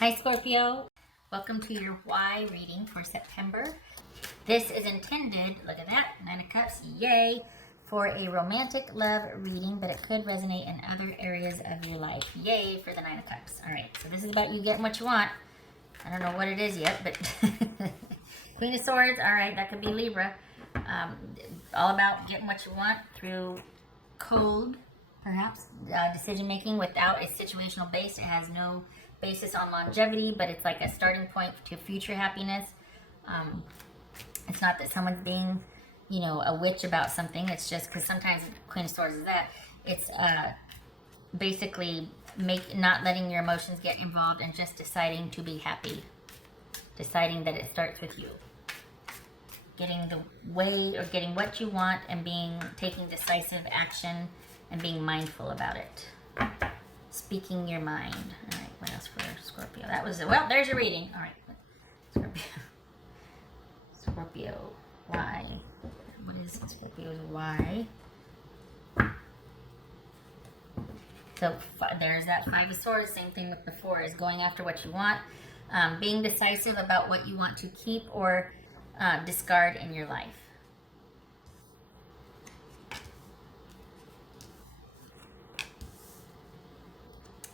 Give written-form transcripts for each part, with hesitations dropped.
Hi Scorpio, welcome to your why reading for September. This is intended, look at that, 9 of Cups, yay, for a romantic love reading, but it could resonate in other areas of your life. Yay for the 9 of Cups. All right, so this is about you getting what you want. I don't know what it is yet, but Queen of Swords, all right, that could be Libra. All about getting what you want through cold, perhaps, decision making without a situational base. It has no basis on longevity, but it's like a starting point to future happiness. It's not that someone's being, a witch about something. It's just because sometimes Queen of Swords is that. It's basically not letting your emotions get involved and just deciding to be happy. Deciding that it starts with you. Getting the way or getting what you want and taking decisive action and being mindful about it. Speaking your mind. All right, what else for Scorpio? That was it. Well, there's your reading. All right, Scorpio, why? What is Scorpio's why? So there's that 5 of Swords. Same thing with the 4 is going after what you want, being decisive about what you want to keep or discard in your life.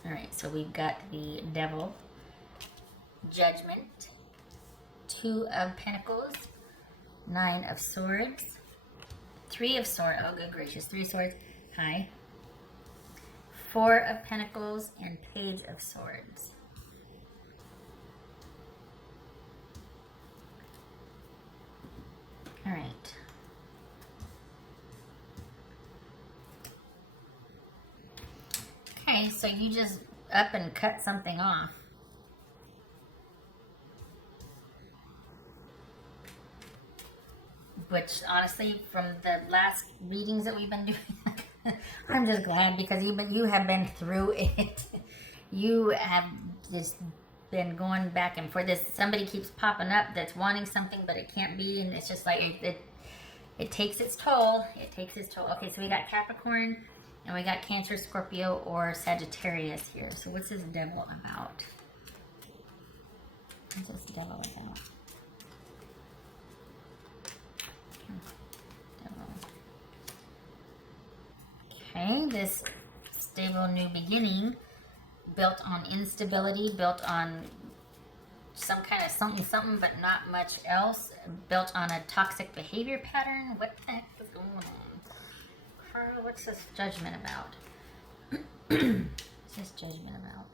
All right, so we've got the Devil, Judgment, 2 of Pentacles, 9 of Swords, 3 of Swords, oh good gracious, 3 of Swords, hi, 4 of Pentacles, and Page of Swords. All right. Okay, so you just up and cut something off. Which, honestly, from the last readings that we've been doing, I'm just glad because you have been through it. You have just been going back and forth. Somebody keeps popping up that's wanting something, but it can't be, and it's just like it takes its toll. It takes its toll. Okay, so we got Capricorn, and we got Cancer, Scorpio, or Sagittarius here. So what's this Devil about? What's this Devil about? Okay, this stable new beginning built on instability, built on some kind of something, but not much else, built on a toxic behavior pattern. What the heck is going on? What's this Judgment about? What's this Judgment about?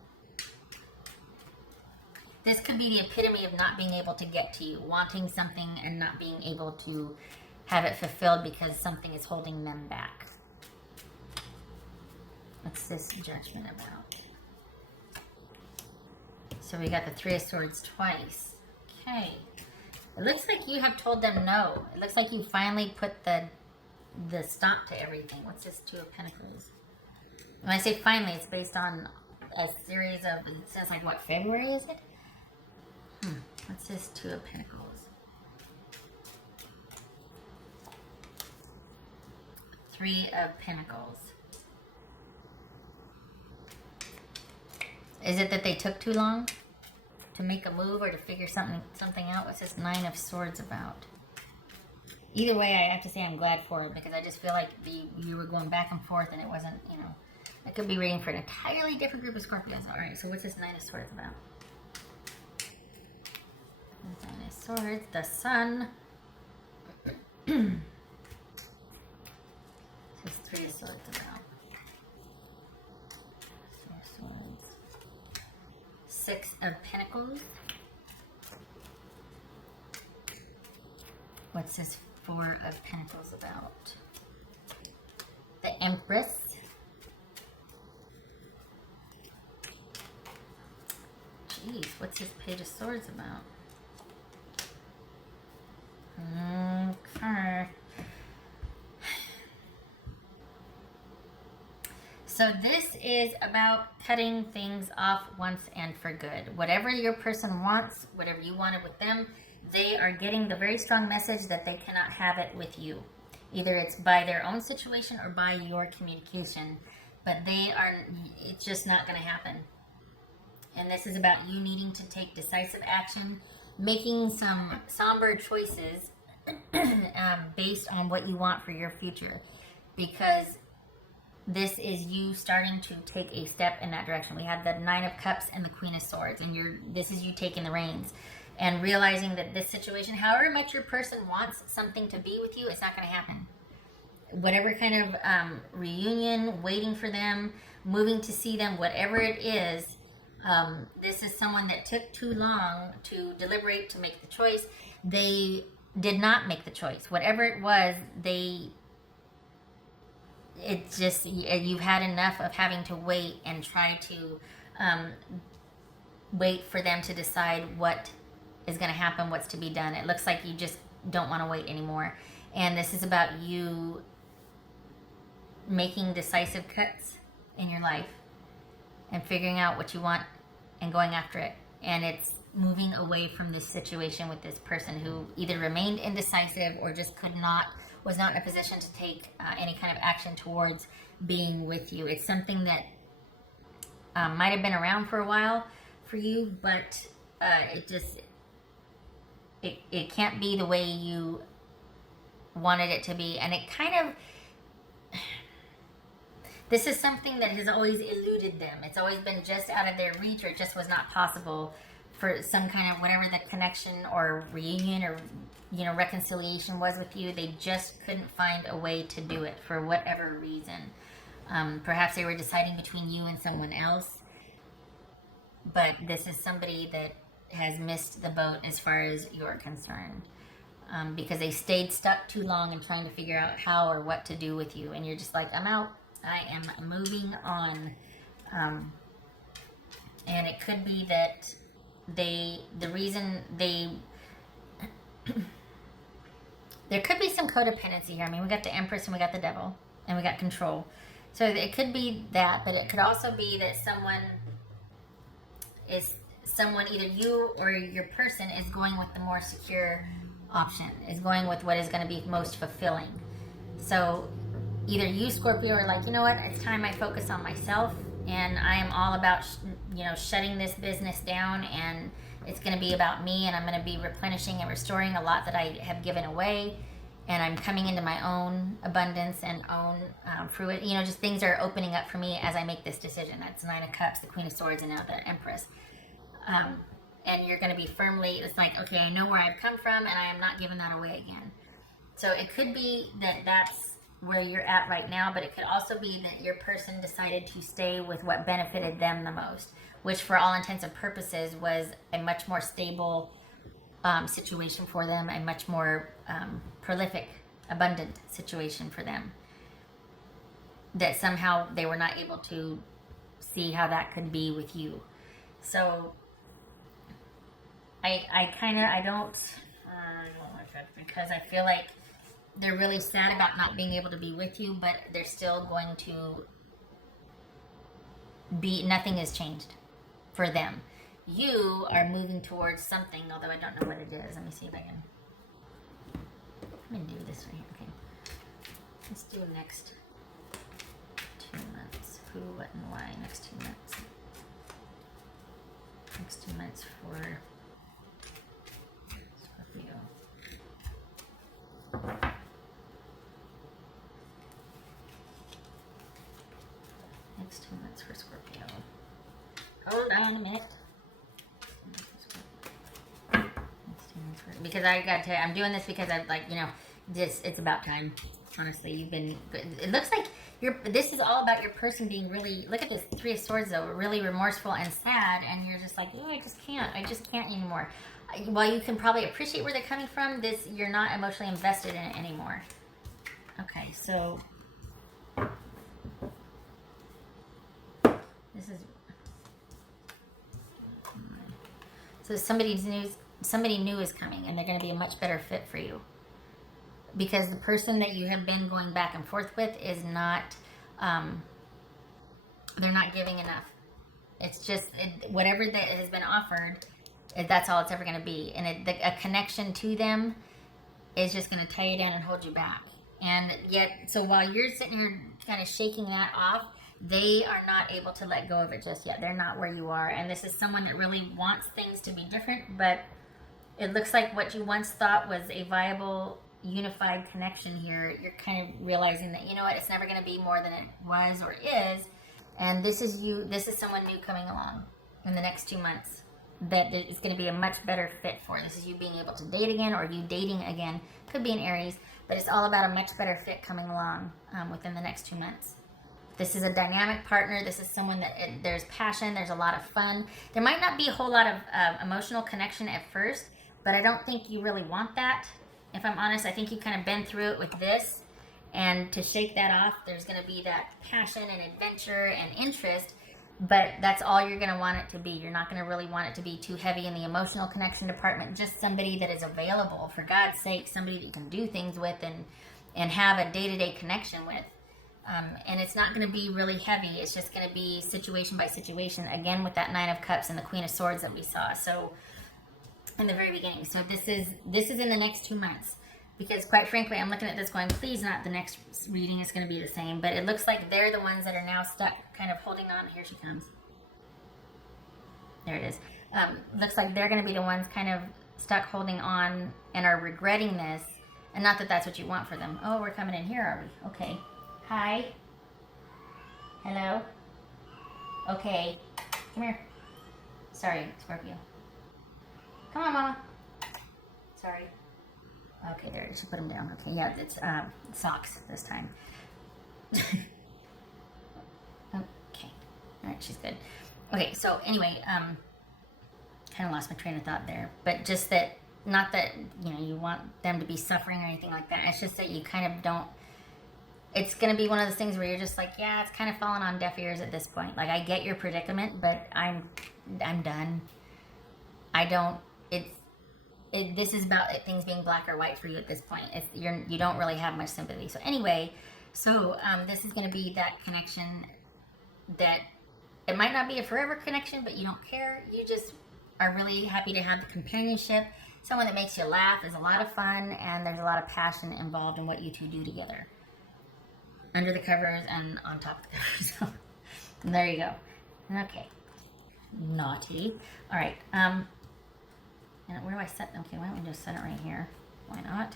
This could be the epitome of not being able to get to you, wanting something and not being able to have it fulfilled because something is holding them back. What's this Judgment about? So we got the 3 of Swords twice. Okay. It looks like you have told them no. It looks like you finally put the stop to everything. What's this 2 of Pentacles? When I say finally, it's based on a series of, it says like what, February is it? What's this 2 of Pentacles? 3 of Pentacles. Is it that they took too long to make a move or to figure something out? What's this 9 of Swords about? Either way, I have to say I'm glad for it because I just feel like you were going back and forth and it wasn't, I could be reading for an entirely different group of Scorpios. All right, so what's this 9 of Swords about? 9 of Swords, the Sun. What's this 3 of Swords about? 3 of Swords. 6 of Pentacles. What's this 4 of Pentacles about? The Empress. Jeez, what's this Page of Swords about? Okay. So this is about cutting things off once and for good. Whatever your person wants, whatever you wanted with them, they are getting the very strong message that they cannot have it with you. Either it's by their own situation or by your communication, but it's just not going to happen. And this is about you needing to take decisive action, making some somber choices based on what you want for your future. Because this is you starting to take a step in that direction. We have the Nine of Cups and the Queen of Swords, and this is you taking the reins and realizing that this situation, however much your person wants something to be with you, it's not going to happen. Whatever kind of reunion, waiting for them, moving to see them, whatever it is, this is someone that took too long to deliberate, to make the choice. They did not make the choice. Whatever it was, it's just, you've had enough of having to wait and try to wait for them to decide what is going to happen, what's to be done. It looks like you just don't want to wait anymore. And this is about you making decisive cuts in your life and figuring out what you want and going after it. And it's moving away from this situation with this person who either remained indecisive or just was not in a position to take any kind of action towards being with you. It's something that might have been around for a while for you, but it can't be the way you wanted it to be. And it kind of, this is something that has always eluded them. It's always been just out of their reach, or it just was not possible for some kind of, whatever the connection or reunion or reconciliation was with you. They just couldn't find a way to do it for whatever reason. Perhaps they were deciding between you and someone else, but this is somebody that has missed the boat as far as you're concerned, because they stayed stuck too long and trying to figure out how or what to do with you, and you're just like, I'm out. I am moving on. And it could be that there could be some codependency here. I mean, we got the Empress and we got the Devil and we got control. So it could be that, but it could also be that either you or your person is going with the more secure option, is going with what is going to be most fulfilling. So either you, Scorpio, are like, you know what, it's time I focus on myself, and I am all about shutting this business down, and it's going to be about me, and I'm going to be replenishing and restoring a lot that I have given away, and I'm coming into my own abundance and own fruit. Just things are opening up for me as I make this decision. That's Nine of Cups, the Queen of Swords, and now the Empress. And you're going to be firmly, it's like, okay, I know where I've come from, and I am not giving that away again. So it could be that that's where you're at right now, but it could also be that your person decided to stay with what benefited them the most, which for all intents and purposes was a much more stable situation for them, a much more prolific, abundant situation for them, that somehow they were not able to see how that could be with you. So I don't like that, because I feel like they're really sad about not being able to be with you, but they're still going to be, nothing has changed for them. You are moving towards something, although I don't know what it is. Let me see if I can. I'm going to do this right here. Okay. Let's do next 2 months. Who, what, and why next 2 months. Next 2 months for Scorpio. Next 2 months for Scorpio. Hold on a minute. Because I got to tell you, I'm doing this because I'm like, it's about time. Honestly, you've been, it looks like this is all about your person being really, look at this Three of Swords though, really remorseful and sad, and you're just like, oh, I just can't anymore. While you can probably appreciate where they're coming from, you're not emotionally invested in it anymore. Okay, so this is, so somebody new is coming, and they're going to be a much better fit for you, because the person that you have been going back and forth with is not, they're not giving enough. It's just, whatever that has been offered, that's all it's ever going to be. And a connection to them is just going to tie you down and hold you back. And yet, so while you're sitting here kind of shaking that off, they are not able to let go of it just yet. They're not where you are. And this is someone that really wants things to be different, but it looks like what you once thought was a viable, unified connection here, you're kind of realizing that, you know what, it's never going to be more than it was or is. And this is someone new coming along in the next 2 months that is going to be a much better fit for. This is you being able to date again, or you dating again. Could be an Aries, but it's all about a much better fit coming along within the next 2 months. This is a dynamic partner. This is someone that there's passion, there's a lot of fun. There might not be a whole lot of emotional connection at first, but I don't think you really want that. If I'm honest, I think you've kind of been through it with this, and to shake that off, there's going to be that passion and adventure and interest, but that's all you're going to want it to be. You're not going to really want it to be too heavy in the emotional connection department. Just somebody that is available, for God's sake, somebody that you can do things with and have a day-to-day connection with. And it's not going to be really heavy. It's just going to be situation by situation, again with that 9 of Cups and the Queen of Swords that we saw. So in the very beginning. So this is in the next 2 months. Because quite frankly, I'm looking at this going, please not the next reading is going to be the same. But it looks like they're the ones that are now stuck kind of holding on. Here she comes. There it is. Looks like they're going to be the ones kind of stuck holding on and are regretting this. And not that that's what you want for them. Oh, we're coming in here, are we? Okay. Hi. Hello. Okay. Come here. Sorry, Scorpio. Come on, Mama. Sorry. Okay, there it is. She put him down. Okay, yeah, it's socks this time. Okay. All right, she's good. Okay, so anyway, kind of lost my train of thought there. But just that, not that, you want them to be suffering or anything like that. It's just that you kind of don't, it's going to be one of those things where you're just like, yeah, it's kind of falling on deaf ears at this point. Like, I get your predicament, but I'm done. I don't, this is about things being black or white for you at this point. You don't really have much sympathy. So anyway, this is going to be that connection that it might not be a forever connection, but you don't care. You just are really happy to have the companionship. Someone that makes you laugh is a lot of fun, and there's a lot of passion involved in what you two do together. Under the covers and on top of the covers. So there you go. Okay. Naughty. All right. And where do I set? Okay, why don't we just set it right here? Why not?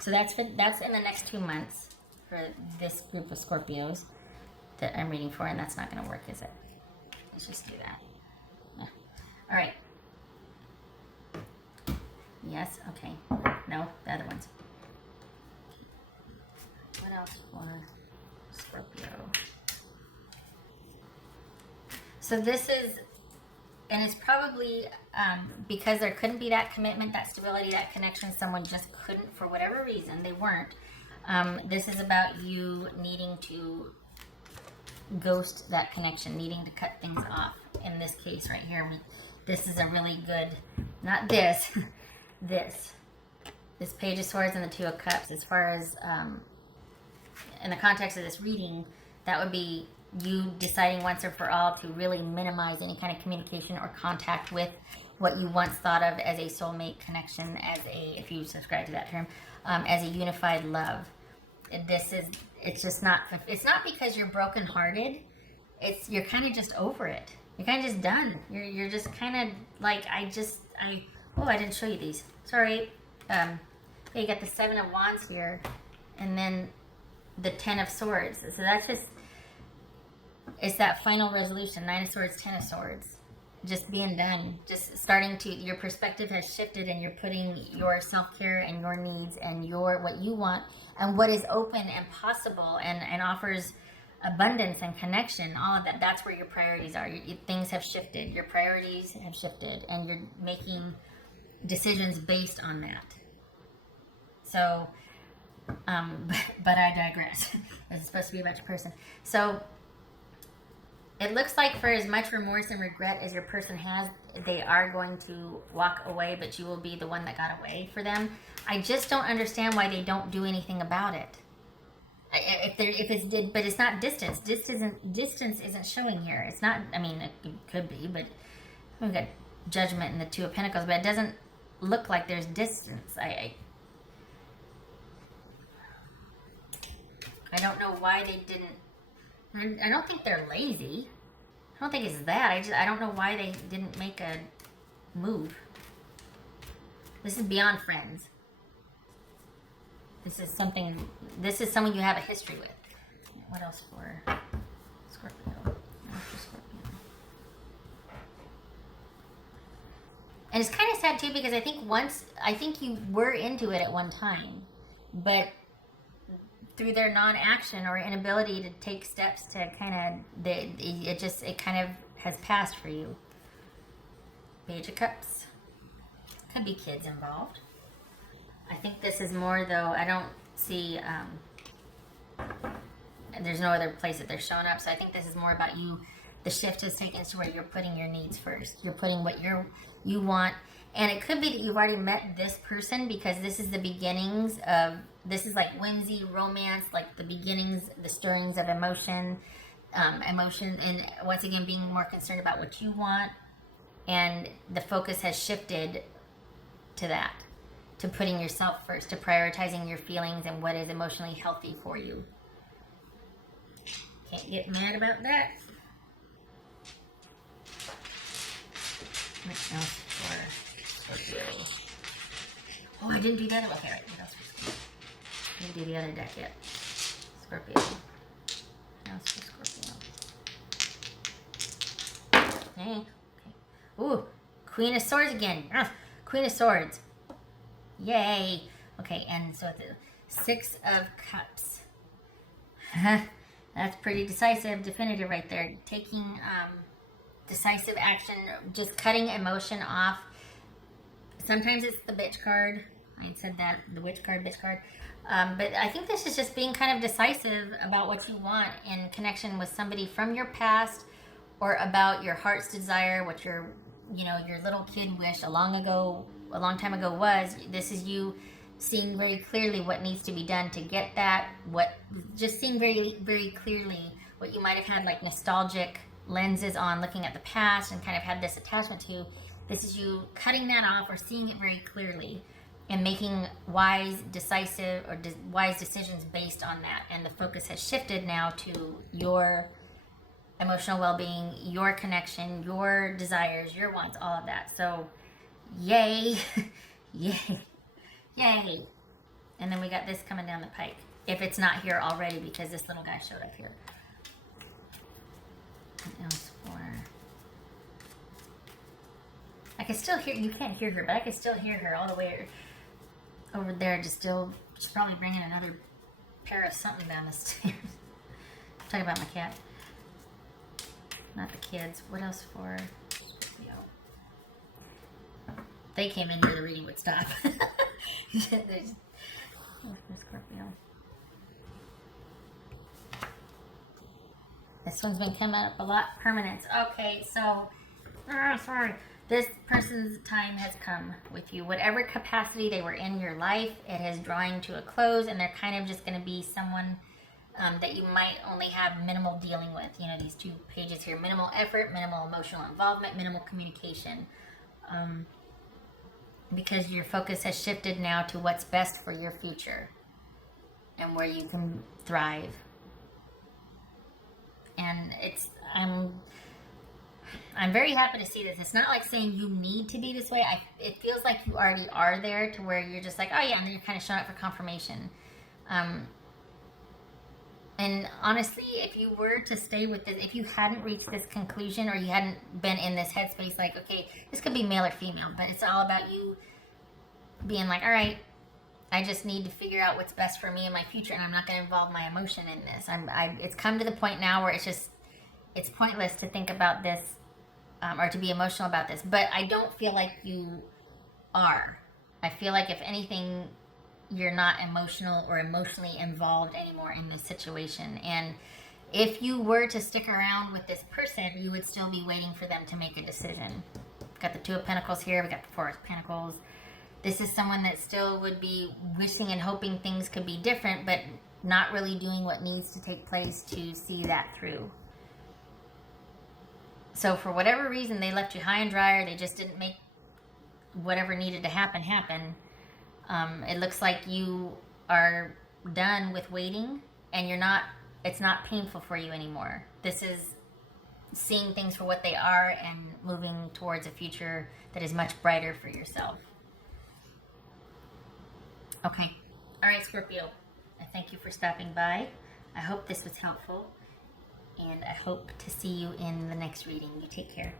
So that's in the next 2 months for this group of Scorpios that I'm reading for, and that's not going to work, is it? Let's just do that. Yeah. All right. Yes. Okay. No, the other ones. What else for Scorpio? So this is. And it's probably because there couldn't be that commitment, that stability, that connection. Someone just couldn't, for whatever reason, they weren't. This is about you needing to ghost that connection, needing to cut things off. In this case right here, this is a really good, not this, this Page of Swords and the 2 of Cups. As far as, in the context of this reading, that would be you deciding once and for all to really minimize any kind of communication or contact with what you once thought of as a soulmate connection, if you subscribe to that term, as a unified love. It's not because you're brokenhearted. You're kind of just over it. You're kind of just done. You're just kind of like, I didn't show you these. Sorry. You got the 7 of Wands here, and then the 10 of Swords. So that's just, it's that final resolution. 9 of Swords, 10 of Swords. Just being done. Just starting to, your perspective has shifted, and you're putting your self-care and your needs and what you want and what is open and possible and offers abundance and connection, all of that. That's where your priorities are. Things have shifted. Your priorities have shifted, and you're making decisions based on that. So, but I digress. This is supposed to be about your person. So, it looks like for as much remorse and regret as your person has, they are going to walk away, but you will be the one that got away for them. I just don't understand why they don't do anything about it. But it's not distance. Distance isn't showing here. It's not. I mean, it could be, but we've got Judgment and the 2 of Pentacles, but it doesn't look like there's distance. I don't know why they didn't I don't think they're lazy. I don't think it's that. I don't know why they didn't make a move. This is beyond friends. This is someone you have a history with. What else for Scorpio? For Scorpio. And it's kind of sad too because I think you were into it at one time, but through their non-action or inability to take steps to it kind of has passed for you. Page of Cups. Could be kids involved. I think this is more though. I don't see. There's no other place that they're showing up, so I think this is more about you. The shift has taken to where you're putting your needs first. You're putting what you want, and it could be that you've already met this person because this is the beginnings of. This is like whimsy, romance, like the beginnings, the stirrings of emotion, and once again being more concerned about what you want, and the focus has shifted to that, to putting yourself first, to prioritizing your feelings and what is emotionally healthy for you. Can't get mad about that. What else for Scorpio? Oh, I didn't do that. Okay, right. What else for Scorpio? I didn't do the other deck yet. Scorpio. What else for Scorpio? Okay. Ooh, Queen of Swords again. Queen of Swords. Yay. Okay, and so the Six of Cups. That's pretty decisive, definitive right there. Taking decisive action, just cutting emotion off. Sometimes it's the bitch card. I said that, the witch card, bitch card. But I think this is just being kind of decisive about what you want in connection with somebody from your past, or about your heart's desire, what your little kid wish a long time ago was. This is you seeing very clearly what needs to be done to get that, just seeing very, very clearly what you might have had like nostalgic lenses on, looking at the past and kind of had this attachment to. This is you cutting that off or seeing it very clearly and making wise decisions based on that. And the focus has shifted now to your emotional well-being, your connection, your desires, your wants, all of that. So yay. Yay. Yay. And then we got this coming down the pike, if it's not here already, because this little guy showed up here. What else for? I can still hear, you can't hear her, but I can still hear her all the way over there. She's probably bringing another pair of something down the stairs. I'm talking about my cat. Not the kids. What else for Scorpio? They came in here, the reading would stop. There's Scorpio. This one's been coming up a lot. Permanence. Okay, so, sorry. This person's time has come with you. Whatever capacity they were in your life, it is drawing to a close, and they're kind of just going to be someone that you might only have minimal dealing with. These two pages here. Minimal effort, minimal emotional involvement, minimal communication. Because your focus has shifted now to what's best for your future and where you can thrive. And I'm very happy to see this. It's not like saying you need to be this way. It feels like you already are there, to where you're just like, oh yeah, and then you're kind of showing up for confirmation. And honestly, if you were to stay with this, if you hadn't reached this conclusion, or you hadn't been in this headspace, like, okay, this could be male or female, but it's all about you being like, all right, I just need to figure out what's best for me in my future, and I'm not going to involve my emotion in this. It's come to the point now where it's pointless to think about this, or to be emotional about this. But I don't feel like you are. I feel like, if anything, you're not emotional or emotionally involved anymore in this situation. And if you were to stick around with this person, you would still be waiting for them to make a decision. We've got the Two of Pentacles here. We got the Four of Pentacles. This is someone that still would be wishing and hoping things could be different, but not really doing what needs to take place to see that through. So for whatever reason, they left you high and dry, or they just didn't make whatever needed to happen. It looks like you are done with waiting, and you're not it's not painful for you anymore. This is seeing things for what they are and moving towards a future that is much brighter for yourself. Okay. All right, Scorpio. I thank you for stopping by. I hope this was helpful, and I hope to see you in the next reading. You take care.